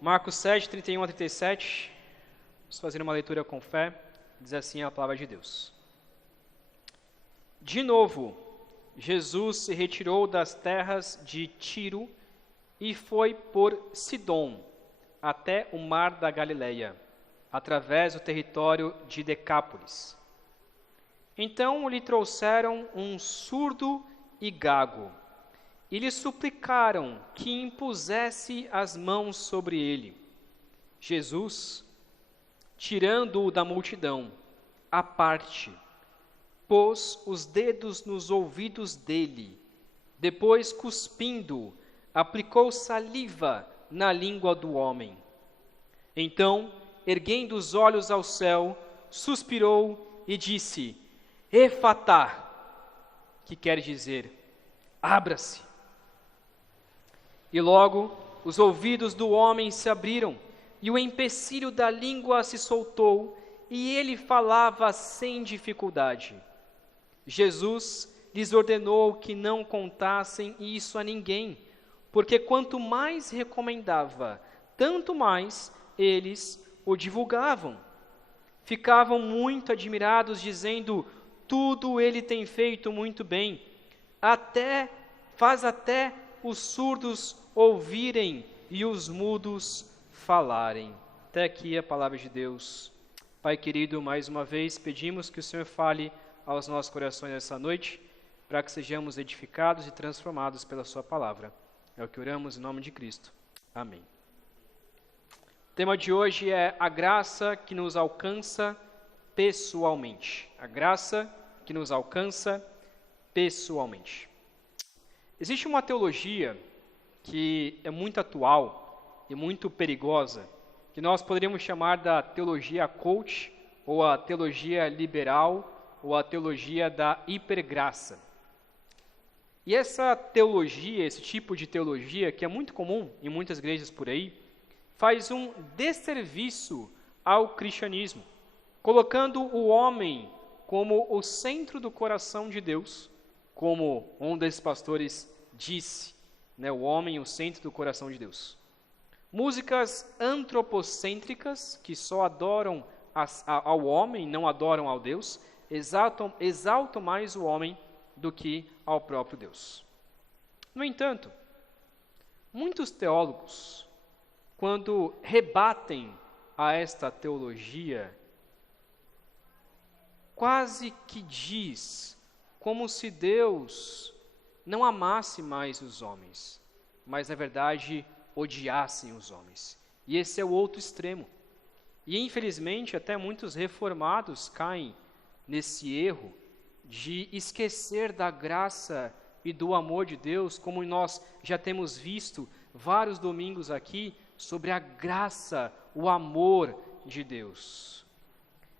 Marcos 7, 31 a 37, vamos fazer uma leitura com fé, diz assim a palavra de Deus. De novo, Jesus se retirou das terras de Tiro e foi por Sidom, até o mar da Galileia, através do território de Decápolis. Então lhe trouxeram um surdo e gago, e lhe suplicaram que impusesse as mãos sobre ele. Jesus, tirando-o da multidão, à parte, pôs os dedos nos ouvidos dele, depois, cuspindo, aplicou saliva na língua do homem. Então, erguendo os olhos ao céu, suspirou e disse: Efatá, que quer dizer, abra-se. E logo os ouvidos do homem se abriram, e o empecilho da língua se soltou, e ele falava sem dificuldade. Jesus lhes ordenou que não contassem isso a ninguém, porque quanto mais recomendava, tanto mais eles o divulgavam. Ficavam muito admirados, dizendo: tudo ele tem feito muito bem, faz até os surdos ouvirem e os mudos falarem. Até aqui a palavra de Deus. Pai querido, mais uma vez pedimos que o Senhor fale aos nossos corações nessa noite, para que sejamos edificados e transformados pela sua palavra. É o que oramos em nome de Cristo. Amém. O tema de hoje é a graça que nos alcança pessoalmente. A graça que nos alcança pessoalmente. Existe uma teologia que é muito atual e muito perigosa, que nós poderíamos chamar da teologia coach, ou a teologia liberal, ou a teologia da hipergraça. E essa teologia, esse tipo de teologia, que é muito comum em muitas igrejas por aí, faz um desserviço ao cristianismo, colocando o homem como o centro do coração de Deus, como um desses pastores disse, o homem, o centro do coração de Deus. Músicas antropocêntricas, que só adoram ao homem, não adoram ao Deus, exaltam mais o homem do que ao próprio Deus. No entanto, muitos teólogos, quando rebatem a esta teologia, quase que diz como se Deus não amasse mais os homens, mas na verdade odiassem os homens. E esse é o outro extremo. E infelizmente até muitos reformados caem nesse erro de esquecer da graça e do amor de Deus, como nós já temos visto vários domingos aqui, sobre a graça, o amor de Deus.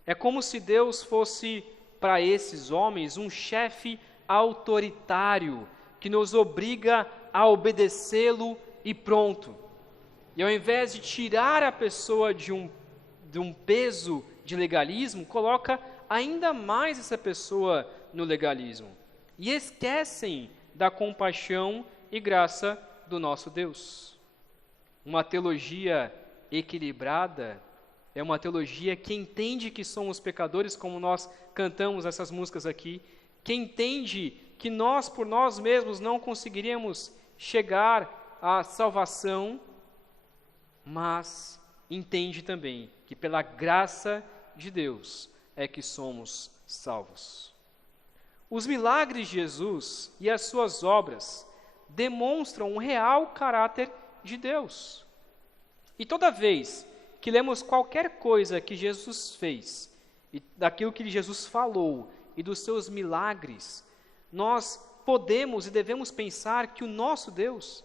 É como se Deus fosse, para esses homens, um chefe autoritário, que nos obriga a obedecê-lo e pronto. E ao invés de tirar a pessoa de um peso de legalismo, coloca ainda mais essa pessoa no legalismo. E esquecem da compaixão e graça do nosso Deus. Uma teologia equilibrada é uma teologia que entende que somos pecadores, como nós cantamos essas músicas aqui, que entende que nós, por nós mesmos, não conseguiríamos chegar à salvação, mas entende também que pela graça de Deus é que somos salvos. Os milagres de Jesus e as suas obras demonstram um real caráter de Deus. E toda vez que lemos qualquer coisa que Jesus fez, e daquilo que Jesus falou, e dos seus milagres, nós podemos e devemos pensar que o nosso Deus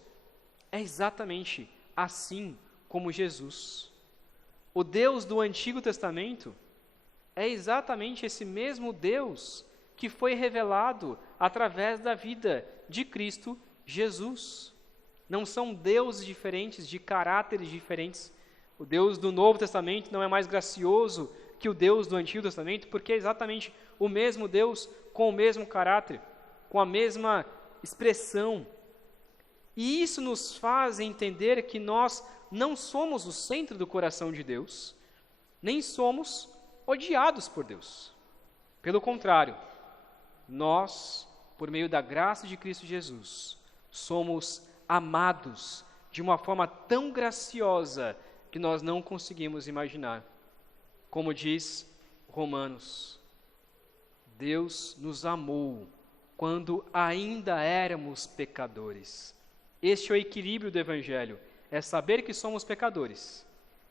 é exatamente assim como Jesus. O Deus do Antigo Testamento é exatamente esse mesmo Deus que foi revelado através da vida de Cristo Jesus. Não são deuses diferentes, de caráteres diferentes. O Deus do Novo Testamento não é mais gracioso que o Deus do Antigo Testamento, porque é exatamente o mesmo Deus com o mesmo caráter, com a mesma expressão. E isso nos faz entender que nós não somos o centro do coração de Deus, nem somos odiados por Deus. Pelo contrário, nós, por meio da graça de Cristo Jesus, somos amados de uma forma tão graciosa que nós não conseguimos imaginar. Como diz Romanos, Deus nos amou quando ainda éramos pecadores. Este é o equilíbrio do Evangelho, é saber que somos pecadores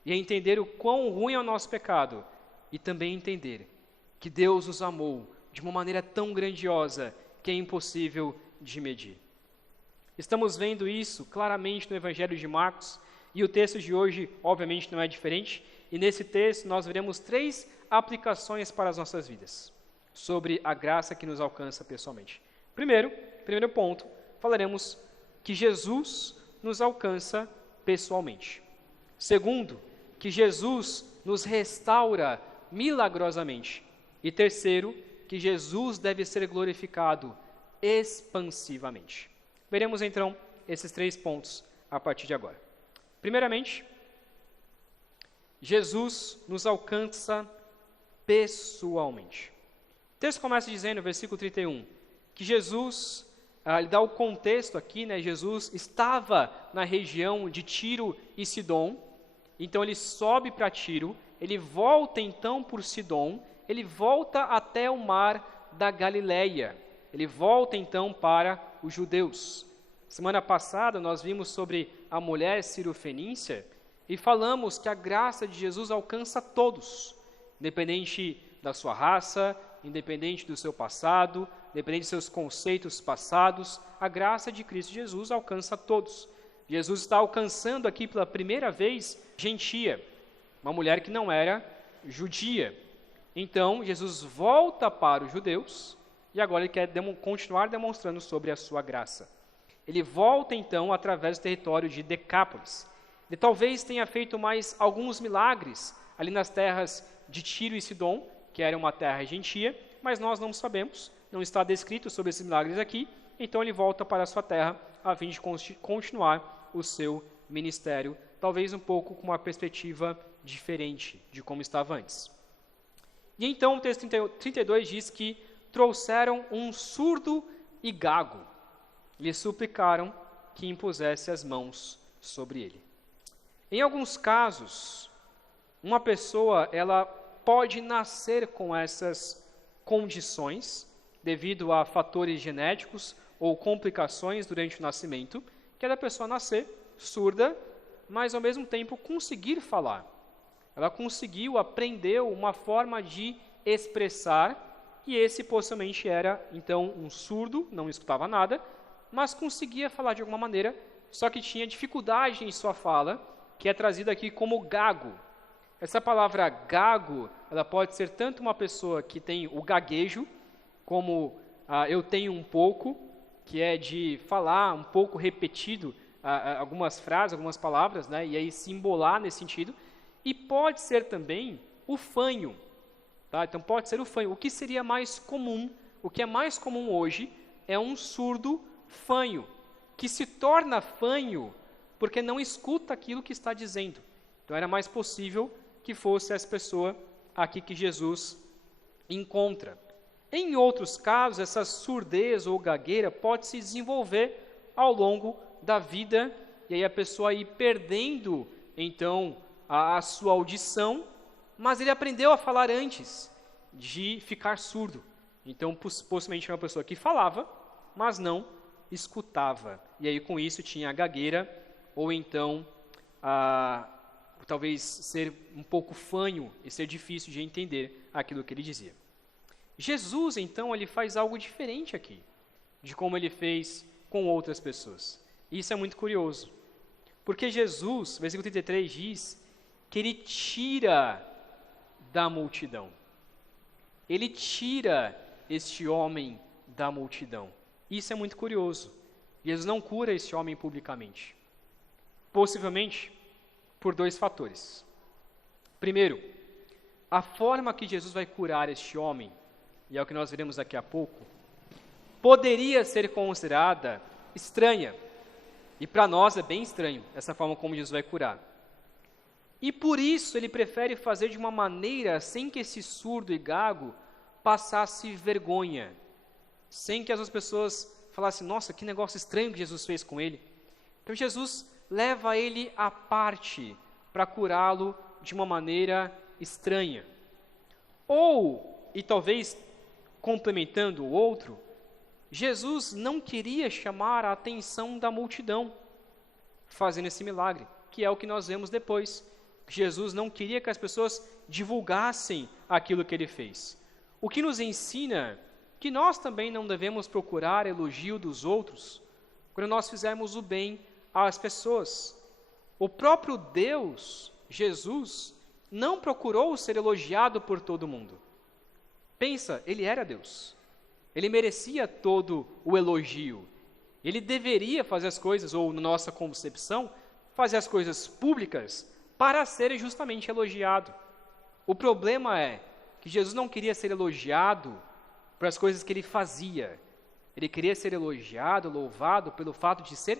e entender o quão ruim é o nosso pecado e também entender que Deus nos amou de uma maneira tão grandiosa que é impossível de medir. Estamos vendo isso claramente no Evangelho de Marcos e o texto de hoje, obviamente, não é diferente. E nesse texto nós veremos 3 aplicações para as nossas vidas sobre a graça que nos alcança pessoalmente. Primeiro ponto, falaremos que Jesus nos alcança pessoalmente. Segundo, que Jesus nos restaura milagrosamente. E terceiro, que Jesus deve ser glorificado expansivamente. Veremos então esses 3 pontos a partir de agora. Primeiramente, Jesus nos alcança pessoalmente. O texto começa dizendo, no versículo 31, que Jesus, ele dá o contexto aqui, né? Jesus estava na região de Tiro e Sidom, então ele sobe para Tiro, ele volta então por Sidom, ele volta até o mar da Galileia, ele volta então para os judeus. Semana passada nós vimos sobre a mulher cirofenícia e falamos que a graça de Jesus alcança todos, independente da sua raça, independente do seu passado, independente dos seus conceitos passados, a graça de Cristo Jesus alcança todos. Jesus está alcançando aqui pela primeira vez gentia, uma mulher que não era judia. Então, Jesus volta para os judeus e agora ele quer continuar demonstrando sobre a sua graça. Ele volta, então, através do território de Decápolis. Ele talvez tenha feito mais alguns milagres ali nas terras de Tiro e Sidom, que era uma terra gentia, mas nós não sabemos, não está descrito sobre esses milagres aqui, então ele volta para a sua terra a fim de continuar o seu ministério, talvez um pouco com uma perspectiva diferente de como estava antes. E então o texto 32 diz que trouxeram um surdo e gago, lhe suplicaram que impusesse as mãos sobre ele. Em alguns casos, uma pessoa ela pode nascer com essas condições, devido a fatores genéticos ou complicações durante o nascimento, que é da pessoa nascer surda, mas ao mesmo tempo conseguir falar. Ela conseguiu, aprendeu uma forma de expressar, e esse possivelmente era, então, um surdo, não escutava nada, mas conseguia falar de alguma maneira, só que tinha dificuldade em sua fala, que é trazida aqui como gago. Essa palavra gago, ela pode ser tanto uma pessoa que tem o gaguejo, como eu tenho um pouco, que é de falar um pouco repetido algumas frases, algumas palavras, né, e aí se embolar nesse sentido, e pode ser também o fanho. Tá? Então pode ser o fanho. O que seria mais comum, o que é mais comum hoje, é um surdo fanho, que se torna fanho porque não escuta aquilo que está dizendo. Então era mais possível que fosse essa pessoa aqui que Jesus encontra. Em outros casos, essa surdez ou gagueira pode se desenvolver ao longo da vida, e aí a pessoa ir perdendo, então, a sua audição, mas ele aprendeu a falar antes de ficar surdo. Então, possivelmente era uma pessoa que falava, mas não escutava. E aí, com isso, tinha a gagueira, ou então, talvez ser um pouco fanho e ser difícil de entender aquilo que ele dizia. Jesus, então, ele faz algo diferente aqui, de como ele fez com outras pessoas. E isso é muito curioso, porque Jesus, versículo 33, diz que ele tira da multidão. Ele tira este homem da multidão. Isso é muito curioso. Jesus não cura esse homem publicamente. Possivelmente por 2 fatores. Primeiro, a forma que Jesus vai curar este homem, e é o que nós veremos daqui a pouco, poderia ser considerada estranha. E para nós é bem estranho essa forma como Jesus vai curar. E por isso ele prefere fazer de uma maneira sem que esse surdo e gago passasse vergonha, sem que as outras pessoas falassem, nossa, que negócio estranho que Jesus fez com ele. Então Jesus leva ele à parte para curá-lo de uma maneira estranha. Ou, e talvez complementando o outro, Jesus não queria chamar a atenção da multidão fazendo esse milagre, que é o que nós vemos depois. Jesus não queria que as pessoas divulgassem aquilo que ele fez. O que nos ensina que nós também não devemos procurar elogio dos outros quando nós fizermos o bem às pessoas. O próprio Deus, Jesus, não procurou ser elogiado por todo mundo. Pensa, ele era Deus. Ele merecia todo o elogio. Ele deveria fazer as coisas, ou na nossa concepção, fazer as coisas públicas para ser justamente elogiado. O problema é que Jesus não queria ser elogiado por as coisas que ele fazia. Ele queria ser elogiado, louvado pelo fato de ser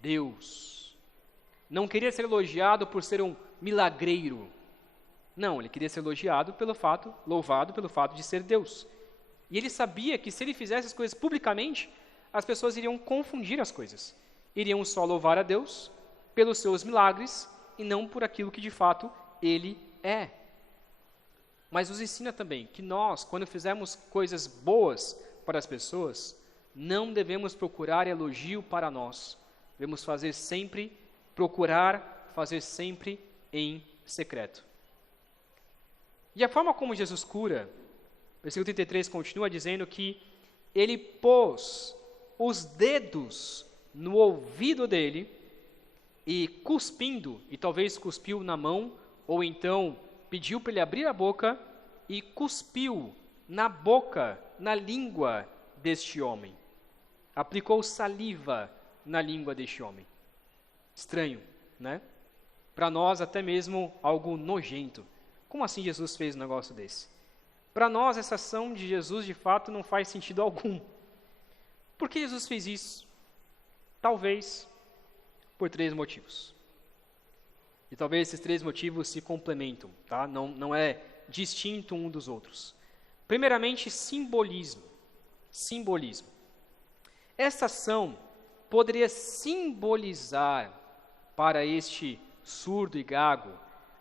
Deus. Não queria ser elogiado por ser um milagreiro. Não, ele queria ser elogiado pelo fato, louvado pelo fato de ser Deus. E ele sabia que se ele fizesse as coisas publicamente, as pessoas iriam confundir as coisas. Iriam só louvar a Deus pelos seus milagres e não por aquilo que de fato ele é. Mas nos ensina também que nós, quando fizermos coisas boas para as pessoas, não devemos procurar elogio para nós. Devemos procurar fazer sempre em secreto. E a forma como Jesus cura, o versículo 33 continua dizendo que ele pôs os dedos no ouvido dele e cuspindo, e talvez cuspiu na mão, ou então pediu para ele abrir a boca e cuspiu na boca, na língua deste homem. Aplicou saliva na língua deste homem. Estranho, né? Para nós até mesmo algo nojento. Como assim Jesus fez um negócio desse? Para nós essa ação de Jesus de fato não faz sentido algum. Por que Jesus fez isso? Talvez por 3 motivos. E talvez esses 3 motivos se complementam, tá? Não é distinto um dos outros. Primeiramente, simbolismo. Simbolismo. Essa ação poderia simbolizar para este surdo e gago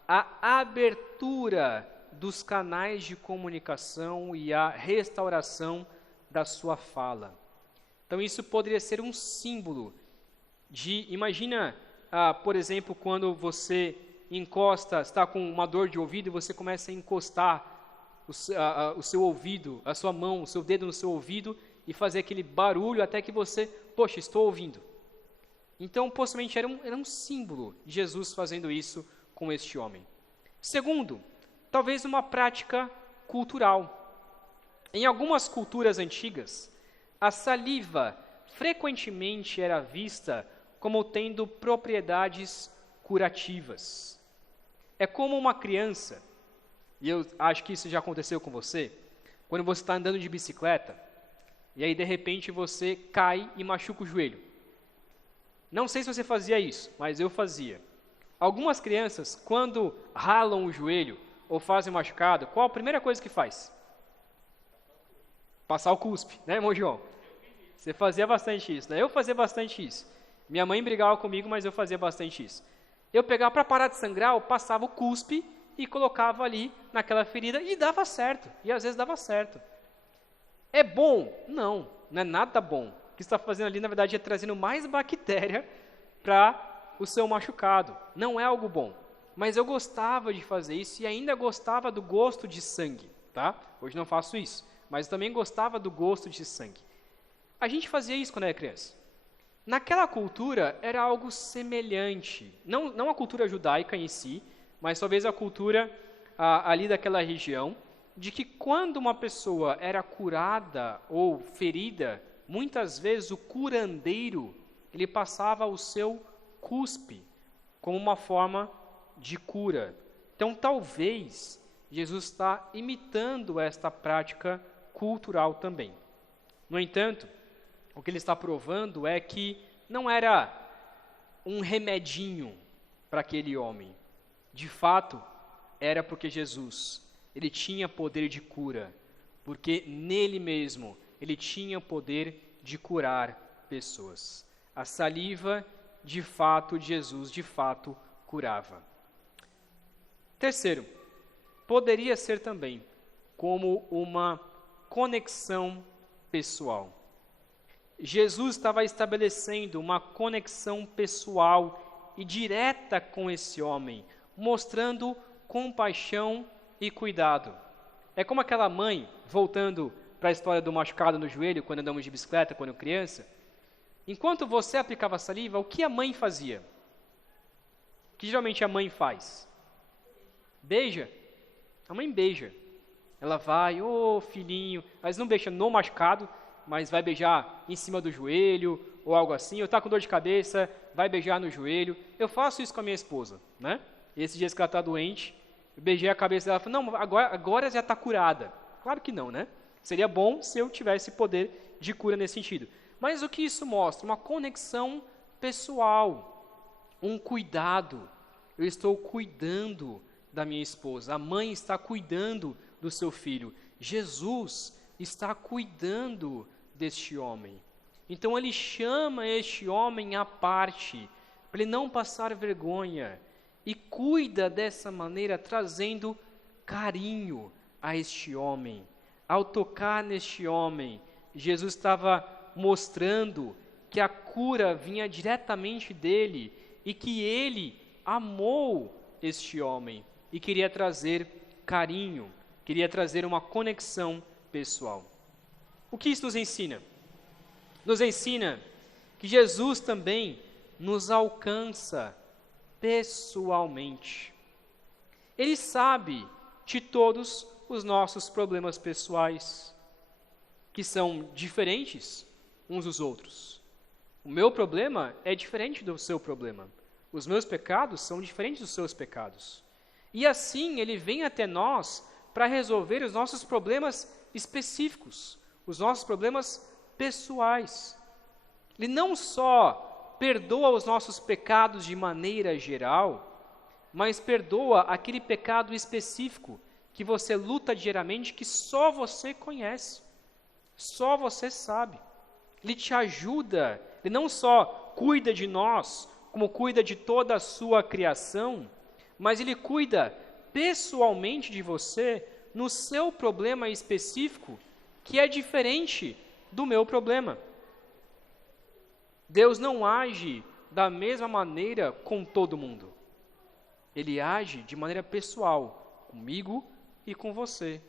a abertura dos canais de comunicação e a restauração da sua fala. Então isso poderia ser um símbolo de, imagina, por exemplo, quando você encosta, está com uma dor de ouvido e você começa a encostar o seu ouvido, a sua mão, o seu dedo no seu ouvido e fazer aquele barulho até que você, poxa, estou ouvindo. Então, possivelmente era um símbolo de Jesus fazendo isso com este homem. Segundo, talvez uma prática cultural. Em algumas culturas antigas, a saliva frequentemente era vista como tendo propriedades curativas. É como uma criança, e eu acho que isso já aconteceu com você, quando você está andando de bicicleta, e aí de repente você cai e machuca o joelho. Não sei se você fazia isso, mas eu fazia. Algumas crianças, quando ralam o joelho ou fazem machucado, qual a primeira coisa que faz? Passar o cuspe, né, irmão João? Você fazia bastante isso, né? Eu fazia bastante isso. Minha mãe brigava comigo, mas eu fazia bastante isso. Eu pegava para parar de sangrar, eu passava o cuspe e colocava ali naquela ferida e dava certo. E às vezes dava certo. É bom? Não é nada bom. O que você está fazendo ali, na verdade, é trazendo mais bactéria para o seu machucado. Não é algo bom. Mas eu gostava de fazer isso e ainda gostava do gosto de sangue, tá? Hoje não faço isso, mas eu também gostava do gosto de sangue. A gente fazia isso quando era criança. Naquela cultura era algo semelhante. Não a cultura judaica em si, mas talvez a cultura ali daquela região, de que quando uma pessoa era curada ou ferida, muitas vezes o curandeiro, ele passava o seu cuspe como uma forma de cura. Então, talvez Jesus está imitando esta prática cultural também. No entanto, o que ele está provando é que não era um remedinho para aquele homem. De fato, era porque Jesus, ele tinha poder de cura, porque nele mesmo ele tinha poder de curar pessoas. A saliva, de fato, de Jesus, de fato, curava. Terceiro, poderia ser também como uma conexão pessoal. Jesus estava estabelecendo uma conexão pessoal e direta com esse homem, mostrando compaixão e cuidado. É como aquela mãe, voltando para a história do machucado no joelho, quando andamos de bicicleta, quando criança. Enquanto você aplicava saliva, o que a mãe fazia? O que geralmente a mãe faz? Beija. A mãe beija. Ela vai, ô filhinho, mas não beija no machucado, mas vai beijar em cima do joelho, ou algo assim, ou está com dor de cabeça, vai beijar no joelho. Eu faço isso com a minha esposa, né? Esses dias que ela está doente, eu beijei a cabeça dela e falei, não, agora já está curada. Claro que não, né? Seria bom se eu tivesse poder de cura nesse sentido. Mas o que isso mostra? Uma conexão pessoal, um cuidado. Eu estou cuidando da minha esposa, a mãe está cuidando do seu filho. Jesus está cuidando deste homem. Então ele chama este homem à parte, para ele não passar vergonha, e cuida dessa maneira, trazendo carinho a este homem. Ao tocar neste homem, Jesus estava mostrando que a cura vinha diretamente dele e que ele amou este homem e queria trazer carinho, queria trazer uma conexão pessoal. O que isso nos ensina? Nos ensina que Jesus também nos alcança pessoalmente. Ele sabe de todos os nossos problemas pessoais, que são diferentes uns dos outros. O meu problema é diferente do seu problema. Os meus pecados são diferentes dos seus pecados. E assim ele vem até nós para resolver os nossos problemas específicos, os nossos problemas pessoais. Ele não só perdoa os nossos pecados de maneira geral, mas perdoa aquele pecado específico que você luta diariamente, que só você conhece, só você sabe. Ele te ajuda, ele não só cuida de nós, como cuida de toda a sua criação, mas ele cuida pessoalmente de você no seu problema específico, que é diferente do meu problema. Deus não age da mesma maneira com todo mundo. Ele age de maneira pessoal, comigo e com você.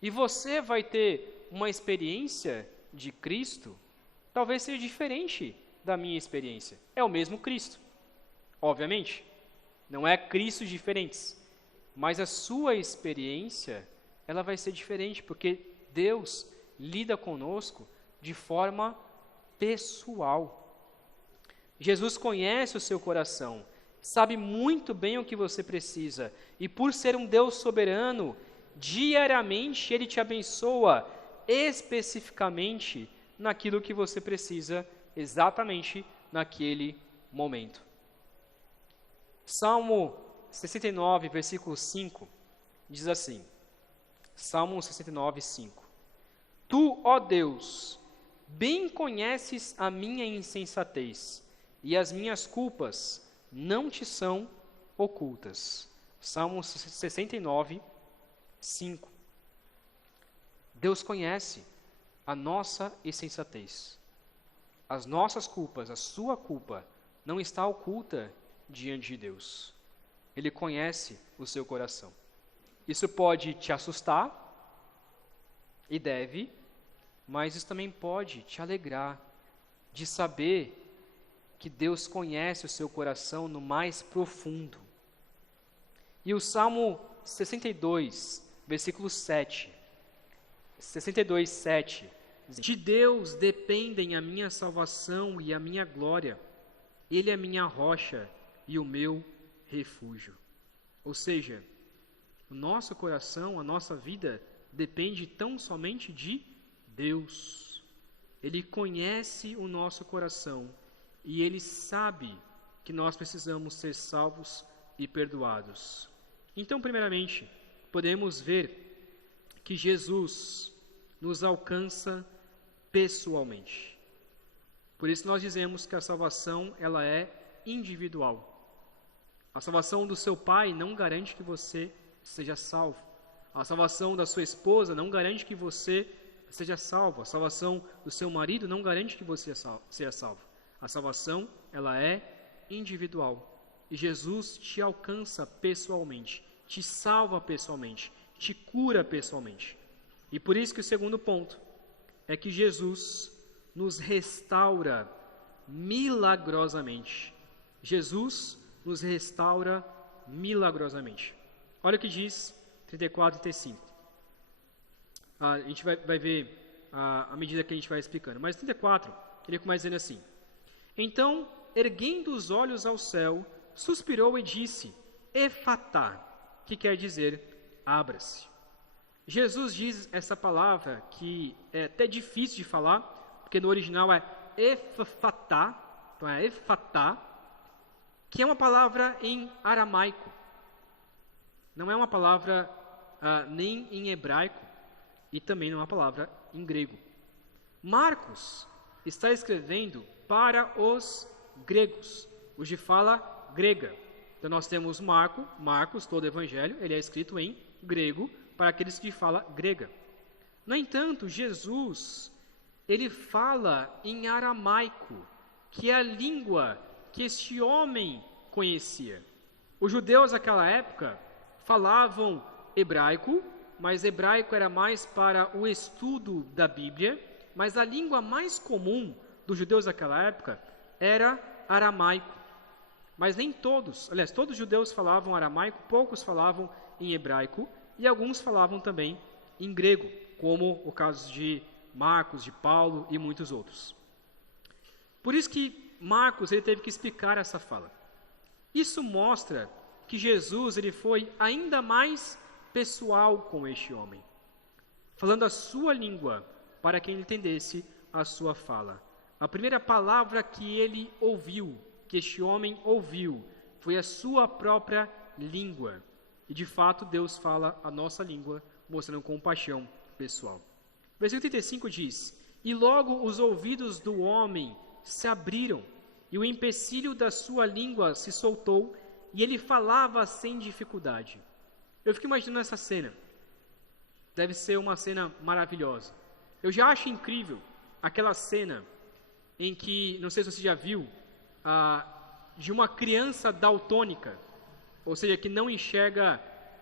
E você vai ter uma experiência de Cristo, talvez seja diferente da minha experiência. É o mesmo Cristo, obviamente. Não é Cristos diferentes, mas a sua experiência, ela vai ser diferente, porque Deus lida conosco de forma pessoal. Jesus conhece o seu coração, sabe muito bem o que você precisa, e por ser um Deus soberano, diariamente Ele te abençoa especificamente naquilo que você precisa, exatamente naquele momento. Salmo 69, versículo 5, diz assim, Salmo 69, 5. Tu, ó Deus, bem conheces a minha insensatez, e as minhas culpas não te são ocultas. Salmo 69, 5. Deus conhece a nossa insensatez. As nossas culpas, a sua culpa, não está oculta diante de Deus. Ele conhece o seu coração. Isso pode te assustar, e deve, mas isso também pode te alegrar, de saber que Deus conhece o seu coração no mais profundo. E o Salmo 62, versículo 7, 62, 7, de Deus dependem a minha salvação e a minha glória, Ele é a minha rocha e o meu refúgio. Ou seja, o nosso coração, a nossa vida, depende tão somente de Deus. Ele conhece o nosso coração e Ele sabe que nós precisamos ser salvos e perdoados. Então, primeiramente, podemos ver que Jesus nos alcança pessoalmente. Por isso nós dizemos que a salvação, ela é individual. A salvação do seu pai não garante que você seja salvo. A salvação da sua esposa não garante que você seja salvo. A salvação do seu marido não garante que você seja salvo. A salvação, ela é individual. E Jesus te alcança pessoalmente, te salva pessoalmente, te cura pessoalmente. E por isso que o segundo ponto é que Jesus nos restaura milagrosamente. Jesus nos restaura milagrosamente. Olha o que diz 34 e 35. A gente vai ver à medida que a gente vai explicando. Mas 34, ele começa dizendo assim: Então, erguendo os olhos ao céu, suspirou e disse, Efatá, que quer dizer, abra-se. Jesus diz essa palavra que é até difícil de falar, porque no original é Efatá, então é Efatá, que é uma palavra em aramaico. Não é uma palavra nem em hebraico e também não é uma palavra em grego. Marcos está escrevendo para os gregos, os de fala grega. Então nós temos Marcos, todo o evangelho, ele é escrito em grego para aqueles que falam grega. No entanto, Jesus, ele fala em aramaico, que é a língua que este homem conhecia. Os judeus daquela época falavam hebraico, mas hebraico era mais para o estudo da Bíblia, mas a língua mais comum dos judeus daquela época era aramaico. Mas nem todos, aliás, todos os judeus falavam aramaico, poucos falavam em hebraico e alguns falavam também em grego, como o caso de Marcos, de Paulo e muitos outros. Por isso que Marcos ele teve que explicar essa fala. Isso mostra que Jesus ele foi ainda mais pessoal com este homem, falando a sua língua para que ele entendesse a sua fala. A primeira palavra que ele ouviu, que este homem ouviu, foi a sua própria língua. E de fato Deus fala a nossa língua, mostrando compaixão pessoal. Versículo 35 diz, E logo os ouvidos do homem se abriram, e o empecilho da sua língua se soltou, e ele falava sem dificuldade. Eu fico imaginando essa cena. Deve ser uma cena maravilhosa. Eu já acho incrível aquela cena em que, não sei se você já viu, de uma criança daltônica, ou seja, que não enxerga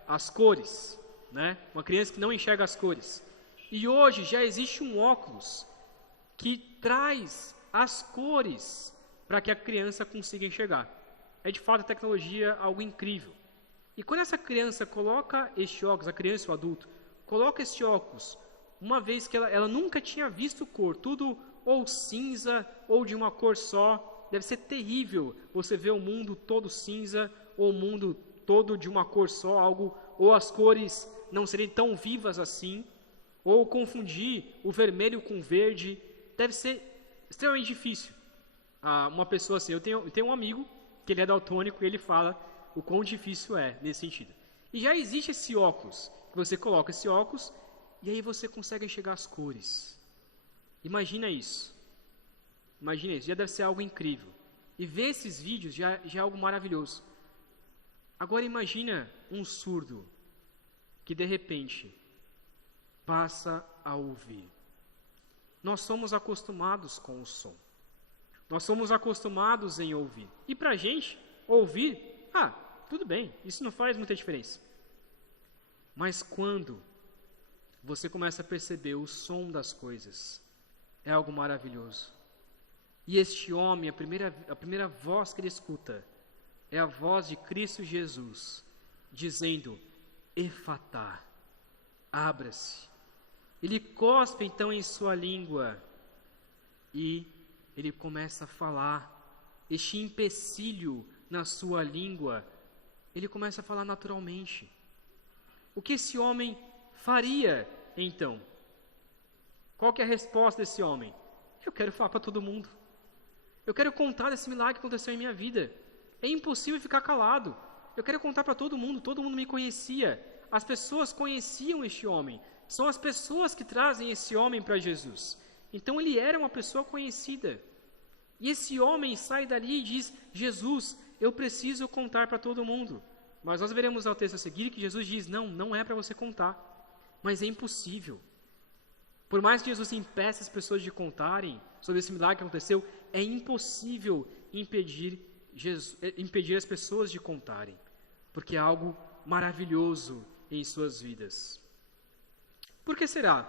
as cores, né? Uma criança que não enxerga as cores. E hoje já existe um óculos que traz as cores para que a criança consiga enxergar. É de fato a tecnologia algo incrível. E quando essa criança coloca este óculos, a criança ou o adulto, coloca este óculos, uma vez que ela nunca tinha visto cor, tudo ou cinza ou de uma cor só, deve ser terrível você ver o mundo todo cinza ou o mundo todo de uma cor só, algo, ou as cores não serem tão vivas assim, ou confundir o vermelho com o verde, deve ser extremamente difícil. Uma pessoa assim, eu tenho um amigo que ele é daltônico e ele fala o quão difícil é nesse sentido. E já existe esse óculos, que você coloca esse óculos e aí você consegue enxergar as cores. Imagina isso. Imagina isso, já deve ser algo incrível. E ver esses vídeos já é algo maravilhoso. Agora imagina um surdo que de repente passa a ouvir. Nós somos acostumados com o som. Nós somos acostumados em ouvir. E para a gente, ouvir, tudo bem, isso não faz muita diferença. Mas quando você começa a perceber o som das coisas, é algo maravilhoso. E este homem, a primeira voz que ele escuta, é a voz de Cristo Jesus, dizendo, Efatá, abra-se. Ele cospe então em sua língua e ele começa a falar. Este empecilho na sua língua, ele começa a falar naturalmente. O que esse homem faria então? Qual que é a resposta desse homem? Eu quero falar para todo mundo. Eu quero contar desse milagre que aconteceu em minha vida. É impossível ficar calado. Eu quero contar para todo mundo me conhecia. As pessoas conheciam este homem. São as pessoas que trazem esse homem para Jesus. Então ele era uma pessoa conhecida. E esse homem sai dali e diz: Jesus, eu preciso contar para todo mundo. Mas nós veremos ao texto a seguir que Jesus diz: não é para você contar. Mas é impossível. Por mais que Jesus impeça as pessoas de contarem sobre esse milagre que aconteceu, é impossível impedir as pessoas de contarem, porque é algo maravilhoso em suas vidas. Por que será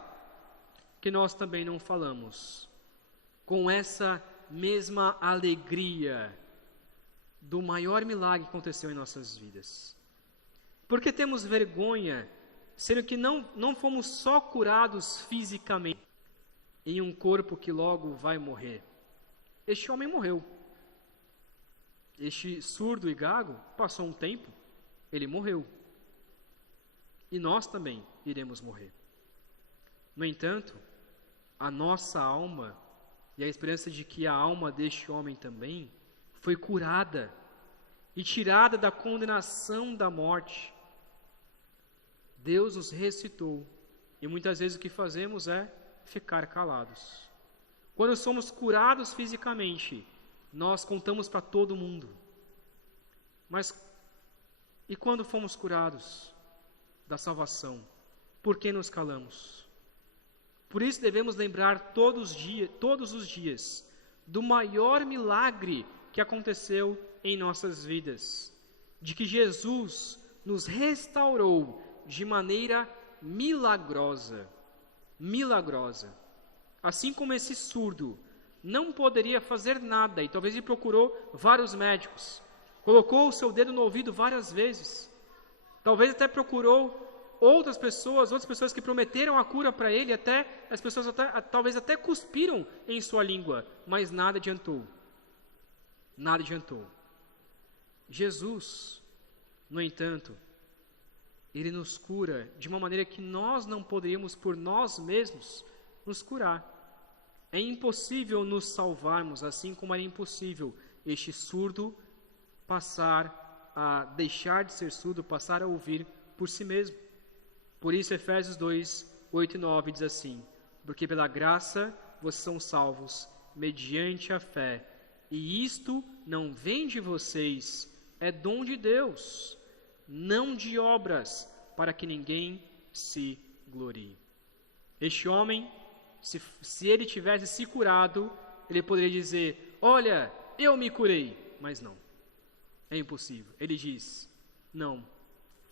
que nós também não falamos com essa mesma alegria do maior milagre que aconteceu em nossas vidas? Porque temos vergonha, sendo que não fomos só curados fisicamente em um corpo que logo vai morrer. Este homem morreu. Este surdo e gago passou um tempo, ele morreu. E nós também iremos morrer. No entanto, a nossa alma, e a esperança de que a alma deste homem também, foi curada e tirada da condenação da morte. Deus nos ressuscitou, e muitas vezes o que fazemos é ficar calados. Quando somos curados fisicamente, nós contamos para todo mundo. Mas e quando fomos curados da salvação, por que nos calamos? Por isso devemos lembrar todos os dias do maior milagre que aconteceu em nossas vidas, de que Jesus nos restaurou de maneira milagrosa. Assim como esse surdo não poderia fazer nada, e talvez ele procurou vários médicos, colocou o seu dedo no ouvido várias vezes, talvez até procurou outras pessoas que prometeram a cura para ele, as pessoas talvez até cuspiram em sua língua, mas nada adiantou. Jesus, no entanto, ele nos cura de uma maneira que nós não poderíamos por nós mesmos nos curar. É impossível nos salvarmos, assim como era impossível este surdo passar a deixar de ser surdo, passar a ouvir por si mesmo. Por isso Efésios 2, 8 e 9 diz assim: porque pela graça vocês são salvos, mediante a fé, e isto não vem de vocês, é dom de Deus, não de obras, para que ninguém se glorie. Este homem, se ele tivesse se curado, ele poderia dizer: olha, eu me curei, mas não, é impossível. Ele diz: não,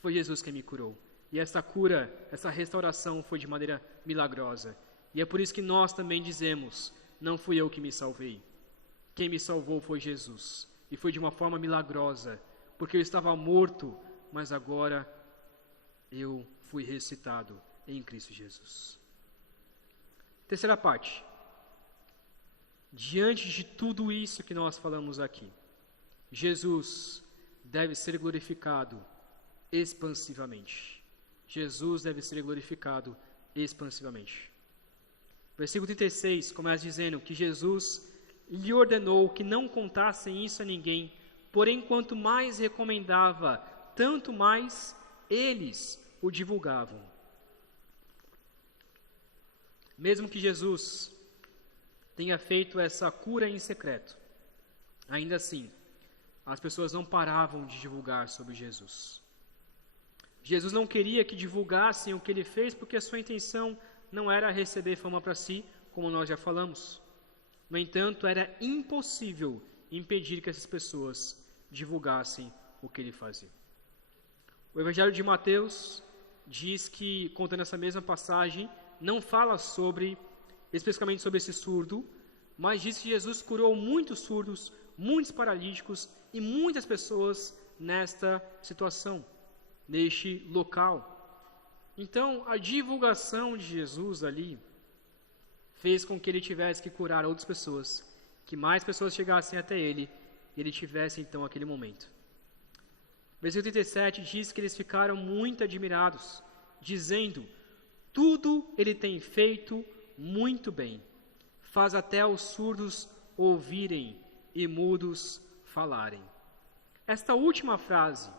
foi Jesus quem me curou. E essa cura, essa restauração foi de maneira milagrosa. E é por isso que nós também dizemos: não fui eu que me salvei. Quem me salvou foi Jesus. E foi de uma forma milagrosa, porque eu estava morto, mas agora eu fui ressuscitado em Cristo Jesus. Terceira parte. Diante de tudo isso que nós falamos aqui, Jesus deve ser glorificado expansivamente. Jesus deve ser glorificado expansivamente. Versículo 36 começa dizendo que Jesus lhe ordenou que não contassem isso a ninguém, porém quanto mais recomendava, tanto mais eles o divulgavam. Mesmo que Jesus tenha feito essa cura em secreto, ainda assim, as pessoas não paravam de divulgar sobre Jesus. Jesus não queria que divulgassem o que ele fez, porque a sua intenção não era receber fama para si, como nós já falamos. No entanto, era impossível impedir que essas pessoas divulgassem o que ele fazia. O Evangelho de Mateus diz que, contando essa mesma passagem, não fala especificamente sobre esse surdo, mas diz que Jesus curou muitos surdos, muitos paralíticos e muitas pessoas nesta situação, neste local. Então, a divulgação de Jesus ali fez com que ele tivesse que curar outras pessoas, que mais pessoas chegassem até ele, e ele tivesse então aquele momento. Versículo 37 diz que eles ficaram muito admirados, dizendo: tudo ele tem feito muito bem, faz até os surdos ouvirem e mudos falarem. Esta última frase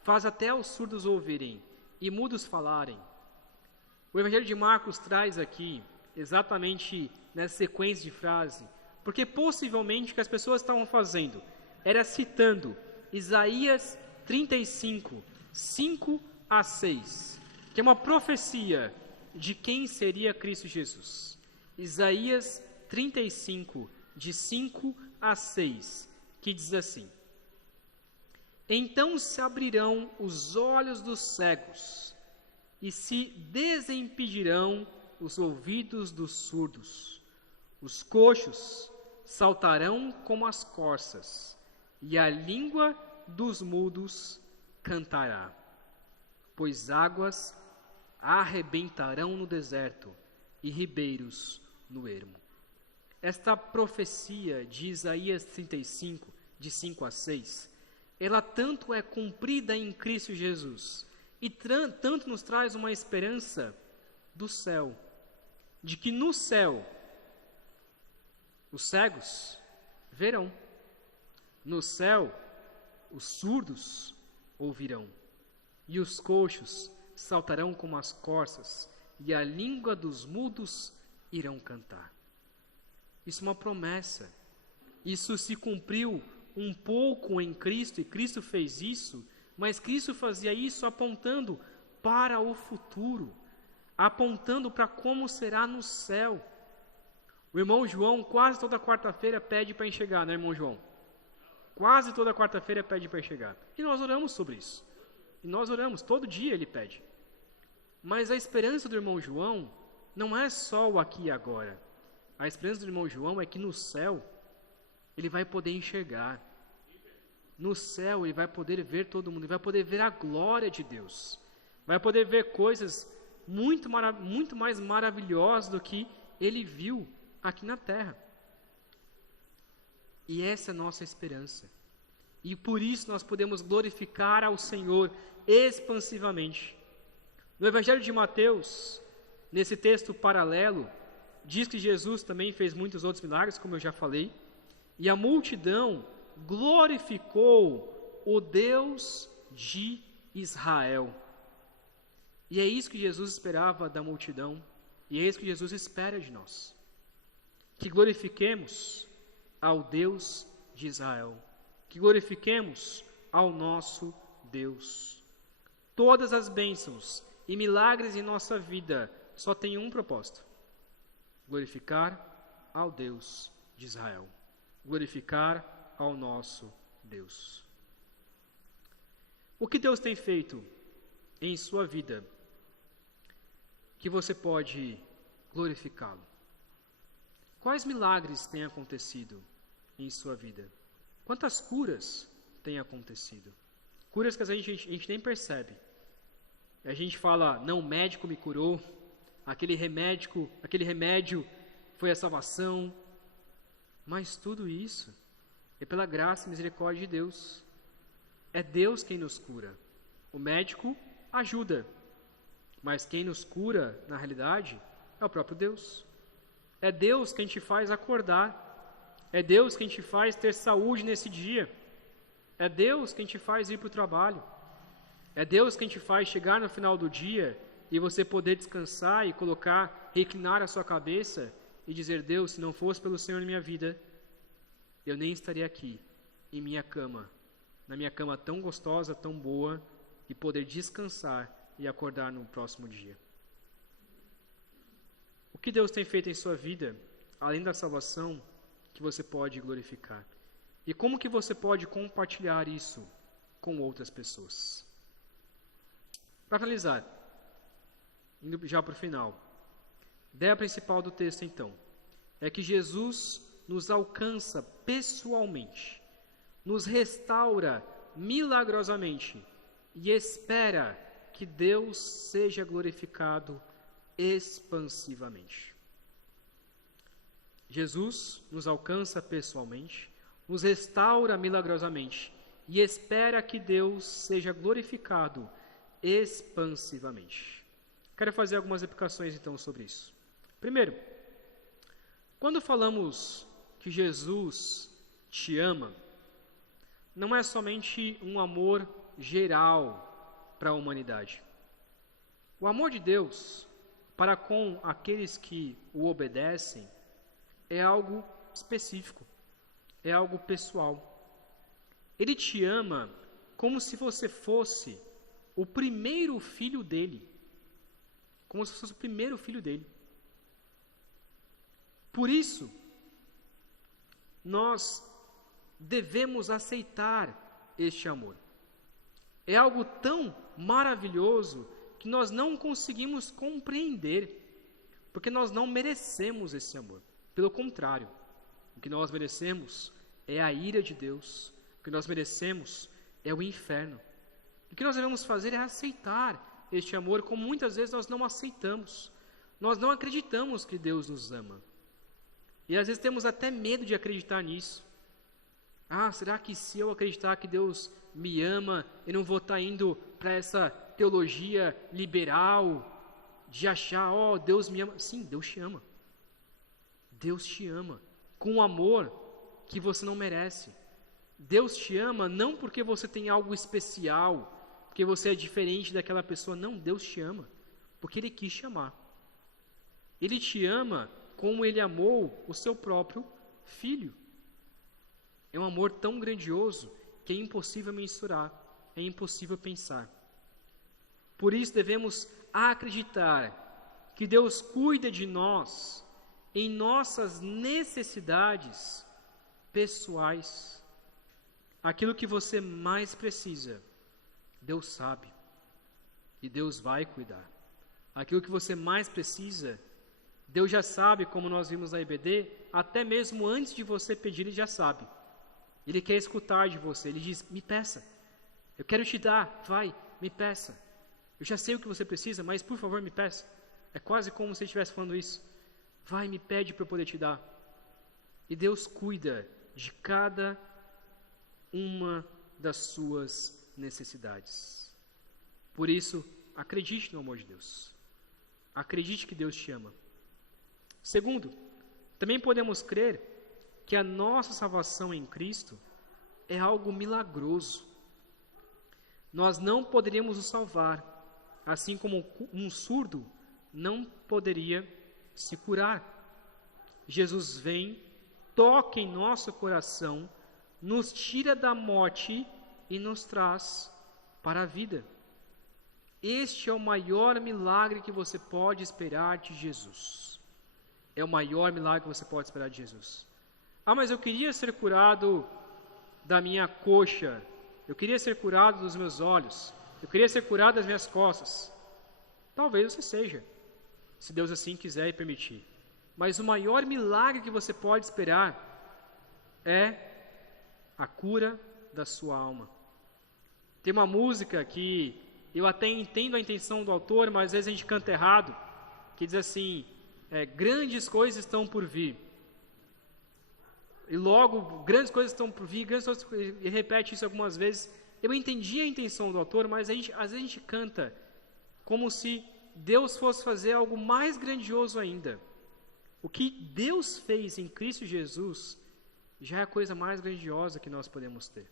faz até os surdos ouvirem e mudos falarem. O Evangelho de Marcos traz aqui exatamente nessa sequência de frase, porque possivelmente o que as pessoas estavam fazendo era citando Isaías 35, 5 a 6, que é uma profecia de quem seria Cristo Jesus. Isaías 35, de 5 a 6, que diz assim: Então se abrirão os olhos dos cegos, e se desimpedirão os ouvidos dos surdos. Os coxos saltarão como as corças, e a língua dos mudos cantará. Pois águas arrebentarão no deserto, e ribeiros no ermo. Esta profecia de Isaías 35, de 5 a 6, ela tanto é cumprida em Cristo Jesus, e tanto nos traz uma esperança do céu, de que no céu os cegos verão, no céu os surdos ouvirão, e os coxos saltarão como as corças, e a língua dos mudos irão cantar. Isso é uma promessa. Isso se cumpriu um pouco em Cristo, e Cristo fez isso, mas Cristo fazia isso apontando para o futuro, apontando para como será no céu. O irmão João quase toda quarta-feira pede para enxergar, né, irmão João? Quase toda quarta-feira pede para enxergar. E nós oramos sobre isso. E nós oramos, todo dia ele pede. Mas a esperança do irmão João não é só o aqui e agora. A esperança do irmão João é que no céu ele vai poder enxergar. No céu ele vai poder ver todo mundo, ele vai poder ver a glória de Deus. Vai poder ver coisas muito mais maravilhosas do que ele viu aqui na terra. E essa é a nossa esperança. E por isso nós podemos glorificar ao Senhor expansivamente. No Evangelho de Mateus, nesse texto paralelo, diz que Jesus também fez muitos outros milagres, como eu já falei, e a multidão glorificou o Deus de Israel. E é isso que Jesus esperava da multidão, e é isso que Jesus espera de nós. Que glorifiquemos ao Deus de Israel, que glorifiquemos ao nosso Deus. Todas as bênçãos e milagres em nossa vida só têm um propósito: glorificar ao Deus de Israel, glorificar ao nosso Deus. O que Deus tem feito em sua vida que você pode glorificá-lo? Quais milagres têm acontecido em sua vida? Quantas curas têm acontecido? Curas que a gente nem percebe. A gente fala, não, o médico me curou, aquele remédio foi a salvação. Mas tudo isso é pela graça e misericórdia de Deus. É Deus quem nos cura. O médico ajuda, mas quem nos cura, na realidade, é o próprio Deus. É Deus quem te faz acordar. É Deus quem te faz ter saúde nesse dia. É Deus quem te faz ir para o trabalho. É Deus quem te faz chegar no final do dia e você poder descansar e reclinar a sua cabeça e dizer: Deus, se não fosse pelo Senhor na minha vida, eu nem estaria aqui, em minha cama, na minha cama tão gostosa, tão boa, e poder descansar e acordar no próximo dia. O que Deus tem feito em sua vida, além da salvação, que você pode glorificar? E como que você pode compartilhar isso com outras pessoas? Para finalizar, indo já para o final, a ideia principal do texto, então, é que Jesus nos alcança pessoalmente, nos restaura milagrosamente e espera que Deus seja glorificado expansivamente. Jesus nos alcança pessoalmente, nos restaura milagrosamente e espera que Deus seja glorificado expansivamente. Quero fazer algumas aplicações então sobre isso. Primeiro, quando falamos que Jesus te ama, não é somente um amor geral para a humanidade. O amor de Deus para com aqueles que o obedecem é algo específico, é algo pessoal. Ele te ama como se você fosse o primeiro filho dele, como se fosse o primeiro filho dele. Por isso, nós devemos aceitar este amor. É algo tão maravilhoso que nós não conseguimos compreender, porque nós não merecemos esse amor. Pelo contrário, o que nós merecemos é a ira de Deus, o que nós merecemos é o inferno. O que nós devemos fazer é aceitar este amor, como muitas vezes nós não aceitamos. Nós não acreditamos que Deus nos ama. E às vezes temos até medo de acreditar nisso. Será que se eu acreditar que Deus me ama, eu não vou estar indo para essa teologia liberal de achar, Deus me ama? Sim, Deus te ama. Deus te ama com um amor que você não merece. Deus te ama não porque você tem algo especial, porque você é diferente daquela pessoa. Não, Deus te ama porque Ele quis te amar. Ele te ama como Ele amou o seu próprio Filho. É um amor tão grandioso que é impossível mensurar, é impossível pensar. Por isso devemos acreditar que Deus cuida de nós em nossas necessidades pessoais. Aquilo que você mais precisa, Deus sabe e Deus vai cuidar. Aquilo que você mais precisa, Deus já sabe, como nós vimos na IBD, até mesmo antes de você pedir, Ele já sabe. Ele quer escutar de você, Ele diz, me peça, eu quero te dar, vai, me peça. Eu já sei o que você precisa, mas por favor me peça. É quase como se Ele estivesse falando isso. Vai, me pede para eu poder te dar. E Deus cuida de cada uma das suas necessidades. Por isso, acredite no amor de Deus. Acredite que Deus te ama. Segundo, também podemos crer que a nossa salvação em Cristo é algo milagroso. Nós não poderíamos nos salvar, assim como um surdo não poderia se curar. Jesus vem, toca em nosso coração, nos tira da morte e nos traz para a vida. Este é o maior milagre que você pode esperar de Jesus. É o maior milagre que você pode esperar de Jesus. Mas eu queria ser curado da minha coxa, eu queria ser curado dos meus olhos, eu queria ser curado das minhas costas. Talvez você seja, se Deus assim quiser e permitir. Mas o maior milagre que você pode esperar é a cura da sua alma. Tem uma música que eu até entendo a intenção do autor, mas às vezes a gente canta errado, que diz assim, grandes coisas estão por vir. E logo, grandes coisas estão por vir, e repete isso algumas vezes. Eu entendi a intenção do autor, mas às vezes a gente canta como se Deus fosse fazer algo mais grandioso ainda. O que Deus fez em Cristo Jesus já é a coisa mais grandiosa que nós podemos ter.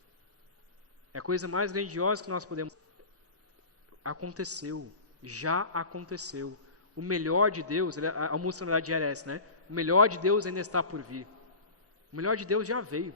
É a coisa mais grandiosa que nós podemos ter. Aconteceu, já aconteceu. O melhor de Deus, a música na verdade era essa, né? O melhor de Deus ainda está por vir. O melhor de Deus já veio.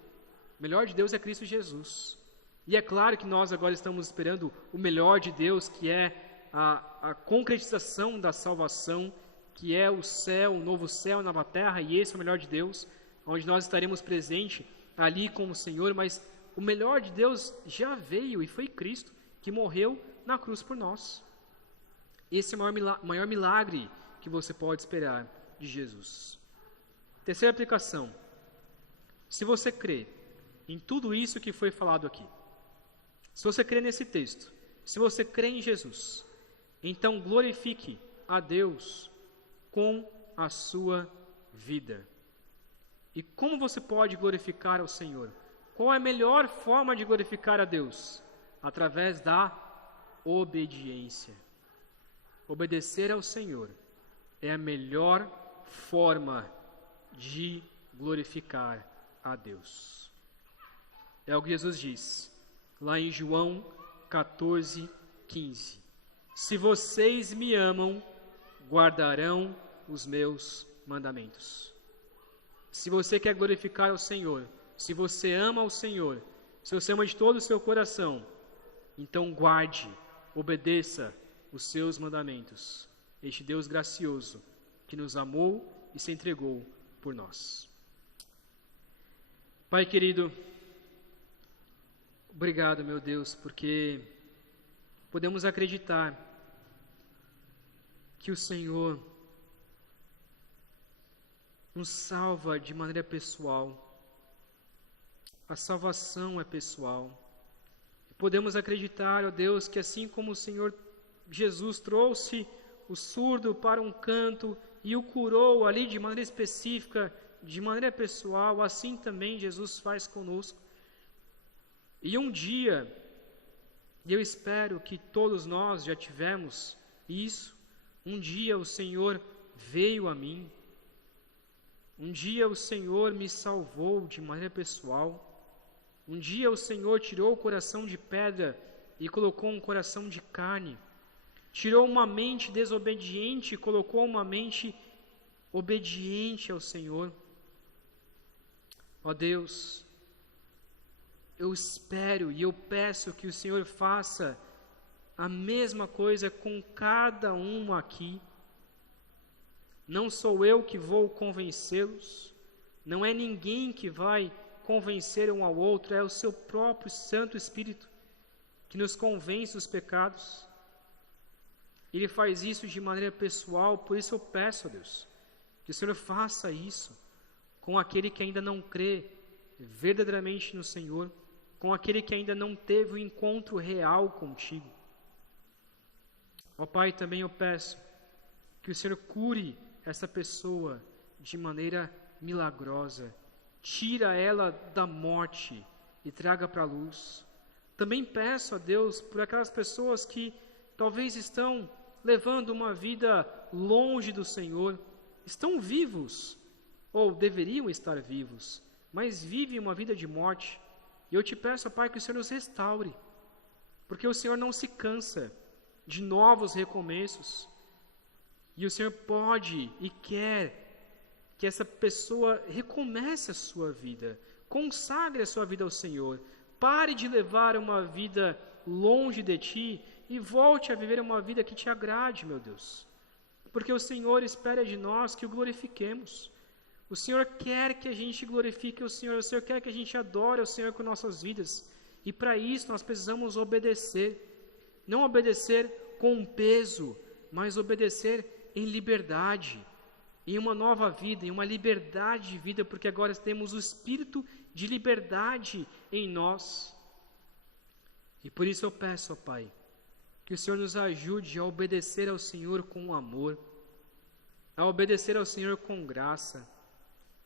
O melhor de Deus é Cristo Jesus. E é claro que nós agora estamos esperando o melhor de Deus, que é a concretização da salvação, que é o céu, o novo céu, a nova terra, e esse é o melhor de Deus, onde nós estaremos presentes ali com o Senhor, mas o melhor de Deus já veio e foi Cristo que morreu na cruz por nós. Esse é o maior milagre que você pode esperar de Jesus. Terceira aplicação. Se você crê em tudo isso que foi falado aqui, se você crê nesse texto, se você crê em Jesus, então glorifique a Deus com a sua vida. E como você pode glorificar ao Senhor? Qual é a melhor forma de glorificar a Deus? Através da obediência. Obedecer ao Senhor é a melhor forma de glorificar a Deus. É o que Jesus diz, lá em João 14:15. Se vocês me amam, guardarão os meus mandamentos. Se você quer glorificar ao Senhor, se você ama ao Senhor, se você ama de todo o seu coração, então guarde, obedeça os seus mandamentos. Este Deus gracioso que nos amou e se entregou por nós. Pai querido, obrigado, meu Deus, porque podemos acreditar que o Senhor nos salva de maneira pessoal. A salvação é pessoal. Podemos acreditar, ó Deus, que assim como o Senhor Jesus trouxe o surdo para um canto e o curou ali de maneira específica, de maneira pessoal, assim também Jesus faz conosco. E um dia, e eu espero que todos nós já tivemos isso, um dia o Senhor veio a mim, um dia o Senhor me salvou de maneira pessoal, um dia o Senhor tirou o coração de pedra e colocou um coração de carne, tirou uma mente desobediente e colocou uma mente obediente ao Senhor. Ó Deus, eu espero e eu peço que o Senhor faça a mesma coisa com cada um aqui. Não sou eu que vou convencê-los, não é ninguém que vai convencer um ao outro, é o seu próprio Santo Espírito que nos convence dos pecados. Ele faz isso de maneira pessoal, por isso eu peço a Deus, que o Senhor faça isso com aquele que ainda não crê verdadeiramente no Senhor, com aquele que ainda não teve o encontro real contigo. Ó Pai, também eu peço que o Senhor cure essa pessoa de maneira milagrosa, tira ela da morte e traga para a luz. Também peço a Deus por aquelas pessoas que talvez estão levando uma vida longe do Senhor, estão vivos, ou deveriam estar vivos, mas vivem uma vida de morte. E eu te peço, Pai, que o Senhor nos restaure, porque o Senhor não se cansa de novos recomeços, e o Senhor pode e quer que essa pessoa recomece a sua vida, consagre a sua vida ao Senhor, pare de levar uma vida longe de Ti e volte a viver uma vida que Te agrade, meu Deus, porque o Senhor espera de nós que o glorifiquemos. O Senhor quer que a gente glorifique o Senhor quer que a gente adore o Senhor com nossas vidas, e para isso nós precisamos obedecer, não obedecer com peso, mas obedecer em liberdade, em uma nova vida, em uma liberdade de vida, porque agora temos o espírito de liberdade em nós. E por isso eu peço, ó Pai, que o Senhor nos ajude a obedecer ao Senhor com amor, a obedecer ao Senhor com graça,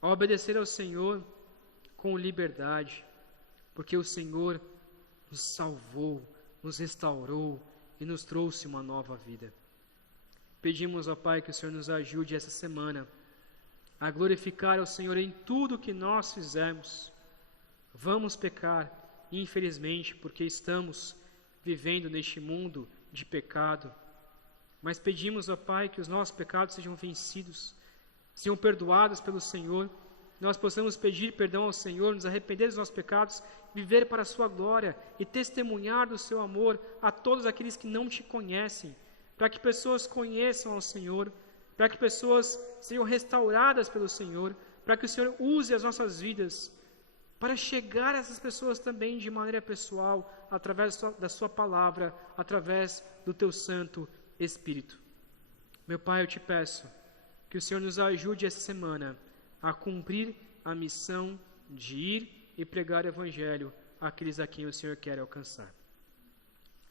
a obedecer ao Senhor com liberdade, porque o Senhor nos salvou, nos restaurou e nos trouxe uma nova vida. Pedimos, ó Pai, que o Senhor nos ajude essa semana a glorificar ao Senhor em tudo que nós fizermos. Vamos pecar, infelizmente, porque estamos vivendo neste mundo de pecado, mas pedimos, ó Pai, que os nossos pecados sejam vencidos, sejam perdoados pelo Senhor, nós possamos pedir perdão ao Senhor, nos arrepender dos nossos pecados, viver para a sua glória e testemunhar do seu amor a todos aqueles que não te conhecem, para que pessoas conheçam ao Senhor, para que pessoas sejam restauradas pelo Senhor, para que o Senhor use as nossas vidas para chegar a essas pessoas também de maneira pessoal, através da sua palavra, através do teu Santo Espírito. Meu Pai, eu te peço que o Senhor nos ajude essa semana a cumprir a missão de ir e pregar o Evangelho àqueles a quem o Senhor quer alcançar.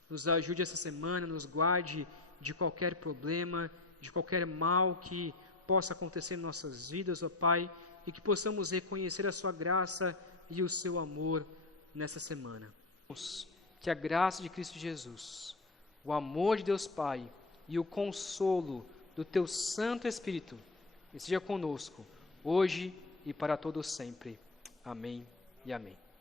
Nos ajude essa semana, nos guarde de qualquer problema, de qualquer mal que possa acontecer em nossas vidas, ó Pai, e que possamos reconhecer a sua graça e o seu amor nessa semana. Que a graça de Cristo Jesus, o amor de Deus Pai e o consolo do teu Santo Espírito esteja conosco, hoje e para todo sempre. Amém e amém.